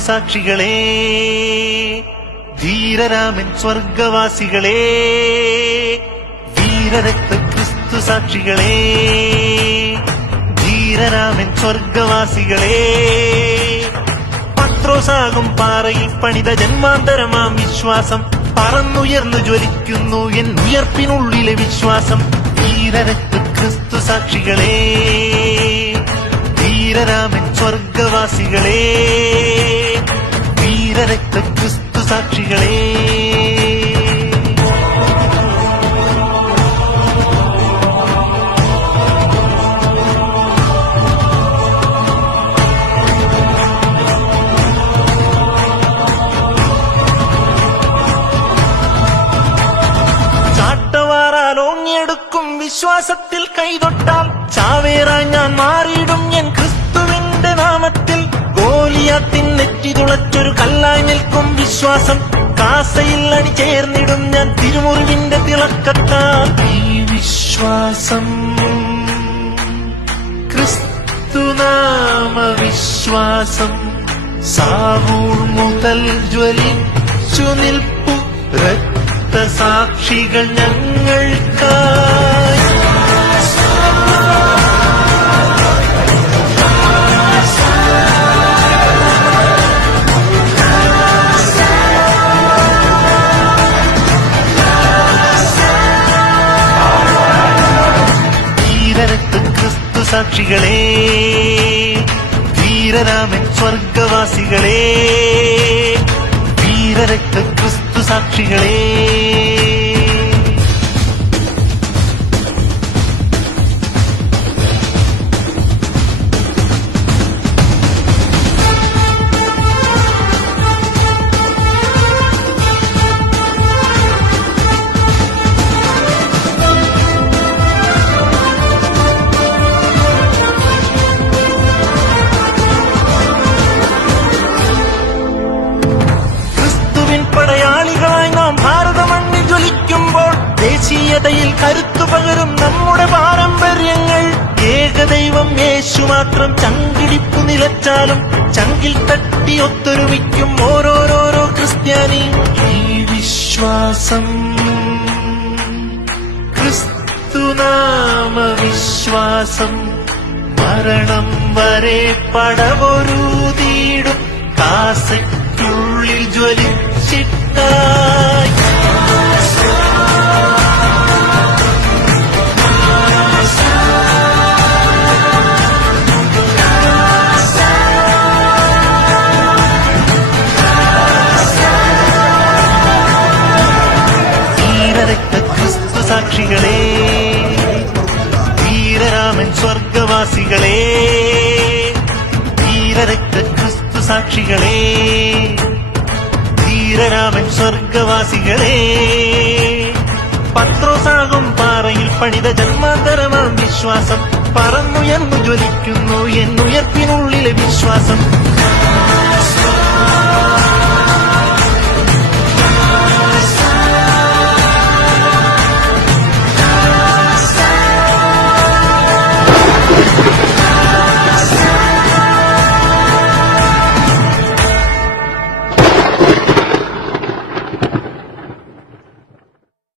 സാക്ഷികളെ ധീരരാമൻ സ്വർഗവാസികളെ ധീരരക്ത ക്രിസ്തു സാക്ഷികളെ ധീരരാമൻ സ്വർഗവാസികളെ. പത്രോസാകും പാറയിൽ പണിത ജന്മാന്തരമാം വിശ്വാസം പറന്നുയർന്നു ജ്വലിക്കുന്നു എൻ ഉയർപ്പിനുള്ളിലെ വിശ്വാസം ധീരരക്ത ക്രിസ്തു സാക്ഷികളെ ധീരരാമൻ സ്വർഗവാസികളെ വീരരക്ത ക്രിസ്തു സാക്ഷികളെ ചാട്ടവാറാൽ ഓങ്ങിയെടുക്കും വിശ്വാസത്തിൽ കൈതൊട്ടാൽ ചാവേറാൻ ഞാൻ മാറിയിടും എൻ ക്രിസ്തുവിന്റെ നാമത്തിൽ ഗോലിയാത്തിൻ നെറ്റി തുളച്ചൊരു കല്ലായി നിൽക്കും വിശ്വാസം. കാസയിൽ അണി ചേർന്നിടും ഞാൻ തിരുമുറിവിന്റെ തിളക്കത്താ. ഈ വിശ്വാസം ക്രിസ്തുനാമ വിശ്വാസം സാവൂൾ മുതൽ ജ്വലിച്ചു നിൽപ്പു. രക്തസാക്ഷികൾ ഞങ്ങൾക്കായി സാക്ഷികളെ വീരരാമൻ സ്വർഗവാസികളെ വീരരക്ത ക്രിസ്തു സാക്ഷികളെ. ക്രിസ്തുവിൻ പടയാളികളായി നാം ഭാരത മണ്ണിൽ ജ്വലിക്കുമ്പോൾ ദേശീയതയിൽ കരുത്തു പകരും നമ്മുടെ പാരമ്പര്യങ്ങൾ. ഏകദൈവം യേശു മാത്രം ചങ്കിടിപ്പു നിലച്ചാലും ചങ്കിൽ തട്ടി ഒത്തൊരുമിക്കും ഓരോരോരോ ക്രിസ്ത്യാനി. ഈ വിശ്വാസം ക്രിസ്തുനാമ വിശ്വാസം മരണം വരെ പടവൊരുതീടും കാസയ്ക്കുള്ളിൽ ജ്വലിച്ചിട്ടായി ക്രിസ്തു സാക്ഷികളെ ധീരരാമൻ സ്വർഗവാസികളെ ധീരരക്ത ക്രിസ്തു സാക്ഷികളെ. ധീരരാമൻ സ്വർഗവാസികളെ. പത്രോസാകും പാറയിൽ പണിത ജന്മാന്തരമാം വിശ്വാസം. പറന്നുയർന്നു ജ്വലിക്കുന്നു എന്നുയർപ്പിനുള്ളിലെ വിശ്വാസം.